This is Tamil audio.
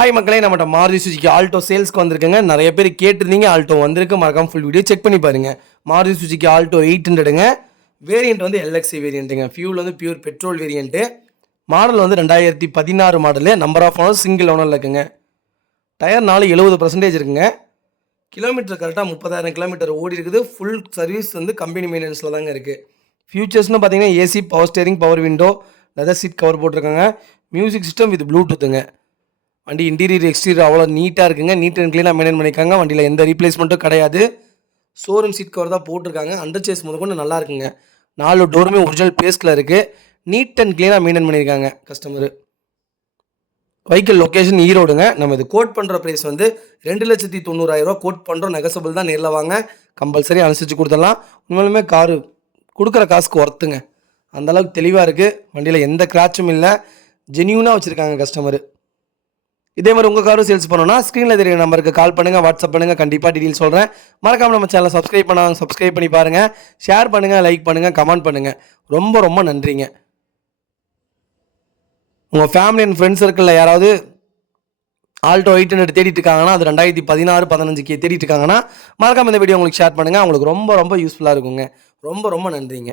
ஹாய் மக்களே, நம்மகிட்ட மாருதி சுஜுக்கி ஆல்டோ சேல்ஸ்க்கு வந்திருக்குங்க. நிறைய பேர் கேட்டிருந்தீங்க, ஆல்டோ வந்திருக்கு. மறக்காம ஃபுல் வீடியோ செக் பண்ணி பாருங்க. மாருதி சுஜுக்கி ஆல்டோ 800ங்க. வேரியண்ட் வந்து எல்எக்ஸி வேரியண்ட்டுங்க. ஃபியூல் வந்து பியூர் பெட்ரோல் வேரியண்ட்டு. மாடல் வந்து 2016 model. Number of owner single ஓனரில் இருக்குங்க. டயர் 70% இருக்குங்க. கிலோமீட்டர் கரெக்டாக 30,000 கிலோமீட்டர் ஓடி இருக்குது. ஃபுல் சர்வீஸ் வந்து கம்பெனி மெயின்டெனன்ஸில் தாங்க இருக்குது. ஃபியூச்சர்ஸ்னு பார்த்தீங்கன்னா AC, power steering, power window, leather seat cover போட்டிருக்காங்க. மியூசிக் சிஸ்டம் வித் ப்ளூடூத்துங்க. வண்டி இன்டீரியர் எக்ஸ்டீரியர் அவ்வளோ நீட்டாக இருக்குங்க. நீட் அண்ட் க்ளீனாக மெயின்டைன் பண்ணியிருக்காங்க. வண்டியில் எந்த ரீப்ளேஸ்மெண்ட்டும் கிடையாது. ஷோரூம் சீட் கவர் தான் போட்டிருக்காங்க. அண்டர் சேஸ் முதற்கொண்டு நல்லா இருக்குங்க. 4 டோருமே ஒரிஜினல் பேஸ்டில் இருக்குது. நீட் அண்ட் க்ளீனாக மெயின்டைன் பண்ணியிருக்காங்க கஸ்டமரு. வெஹிக்கிள் லொக்கேஷன் ஈரோடுங்க. நம்ம இது கோட் பண்ணுற ப்ரைஸ் வந்து 2,90,000 கோட் பண்ணுறோம். நெகசபிள் தான். நேரில் வாங்க, கம்பல்சரி அனுசரித்து கொடுத்துடலாம். உண்மையிலுமே காரு கொடுக்குற காசுக்கு ஒர்த்துங்க. அந்தளவுக்கு தெளிவாக இருக்குது. வண்டியில் எந்த கிராச்சும் இல்லை. ஜென்யூனாக வச்சுருக்காங்க கஸ்டமரு. இதே மாதிரி உங்கள் காரும் சேல்ஸ் பண்ணணும்னா ஸ்க்ரீனில் தெரியுற நம்பருக்கு கால் பண்ணுங்கள், வாட்ஸ்அப் பண்ணுங்கள். கண்டிப்பாக டீட்டெயில் சொல்கிறேன். மறக்காமல் நம்ம சேனலை சப்ஸ்கிரைப் பண்ணி பாருங்கள். ஷேர் பண்ணுங்கள், லைக் பண்ணுங்கள், கமெண்ட் பண்ணுங்கள். ரொம்ப ரொம்ப நன்றிங்க. உங்கள் ஃபேமிலி அண்ட் ஃப்ரெண்ட்ஸ் சர்க்கிளில் யாராவது ஆல்டோ 800 தேடிட்டு இருக்காங்கன்னா, அது 2016, 15 தேடிட்டு இருக்காங்கன்னா, மறக்காமல் இந்த வீடியோ உங்களுக்கு ஷேர் பண்ணுங்கள். அவங்களுக்கு ரொம்ப ரொம்ப யூஸ்ஃபுல்லாக இருக்குங்க. ரொம்ப ரொம்ப நன்றிங்க.